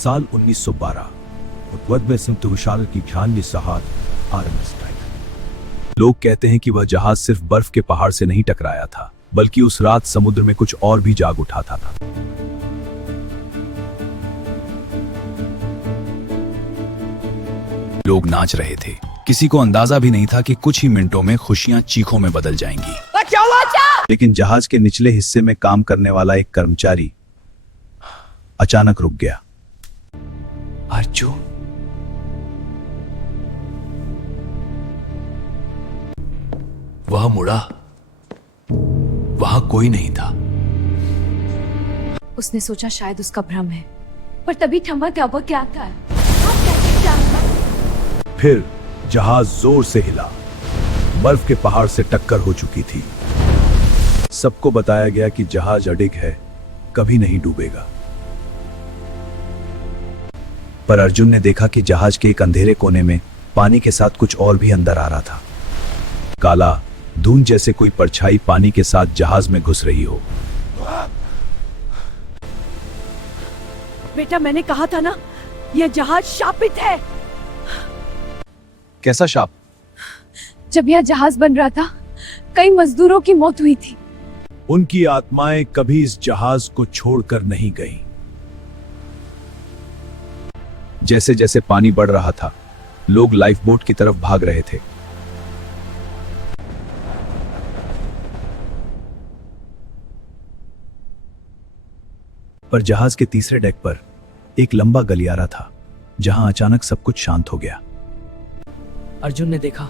साल 1912 उत्वद में संतुषाल की ध्यान सहात RMS टाइटन। लोग कहते हैं कि वह जहाज सिर्फ बर्फ के पहाड़ से नहीं टकराया था, बल्कि उस रात समुद्र में कुछ और भी जाग उठा था। लोग नाच रहे थे। किसी को अंदाजा भी नहीं था कि कुछ ही मिनटों में खुशियां चीखों में बदल जाएंगी। लेकिन जहाज के निचले हिस्से में काम करने वाला एक कर्मचारी अचानक रुक गया। अर्जुन, वह मुड़ा। वहां कोई नहीं था। उसने सोचा शायद उसका भ्रम है, पर तभी थमा क्या वो क्या था। फिर जहाज जोर से हिला। बर्फ के पहाड़ से टक्कर हो चुकी थी। सबको बताया गया कि जहाज अडिग है, कभी नहीं डूबेगा। पर अर्जुन ने देखा कि जहाज के एक अंधेरे कोने में पानी के साथ कुछ और भी अंदर आ रहा था। काला धुंध जैसे कोई परछाई पानी के साथ जहाज में घुस रही हो। बेटा, मैंने कहा था ना, यह जहाज शापित है। कैसा शाप? जब यह जहाज बन रहा था, कई मजदूरों की मौत हुई थी। उनकी आत्माएं कभी इस जहाज को छोड़कर नहीं गईं। जैसे जैसे पानी बढ़ रहा था, लोग लाइफ बोट की तरफ भाग रहे थे। पर जहाज के तीसरे डेक पर एक लंबा गलियारा था, जहां अचानक सब कुछ शांत हो गया। अर्जुन ने देखा।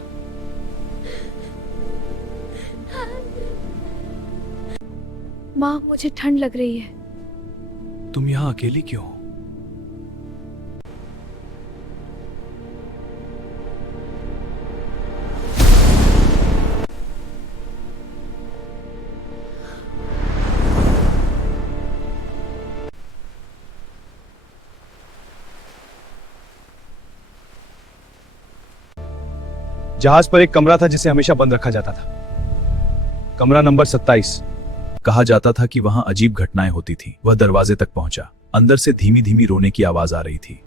माँ, मुझे ठंड लग रही है। तुम यहां अकेली क्यों हो? जहाज पर एक कमरा था जिसे हमेशा बंद रखा जाता था। कमरा नंबर 27। कहा जाता था कि वहां अजीब घटनाएं होती थीं। वह दरवाजे तक पहुंचा। अंदर से धीमी धीमी रोने की आवाज आ रही थी।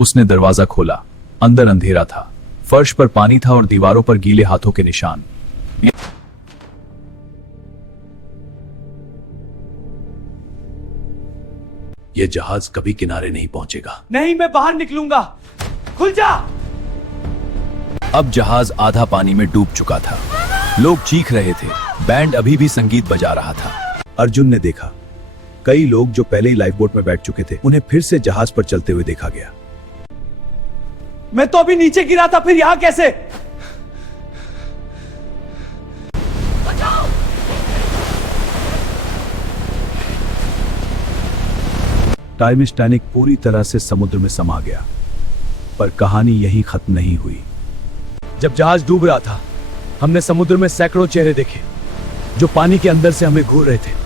उसने दरवाजा खोला। अंदर अंधेरा था। फर्श पर पानी था और दीवारों पर गीले हाथों के निशान। यह जहाज कभी किनारे नहीं पहुंचेगा। नहीं, मैं बाहर निकलूंगा। खुल जा। अब जहाज आधा पानी में डूब चुका था। लोग चीख रहे थे। बैंड अभी भी संगीत बजा रहा था। अर्जुन ने देखा, कई लोग जो पहले ही लाइफ बोट में बैठ चुके थे, उन्हें फिर से जहाज पर चलते हुए देखा गया। मैं तो अभी नीचे गिरा था, फिर यहां कैसे? टाइटैनिक पूरी तरह से समुद्र में समा गया। पर कहानी यहीं खत्म नहीं हुई। जब जहाज डूब रहा था, हमने समुद्र में सैकड़ों चेहरे देखे जो पानी के अंदर से हमें घूर रहे थे।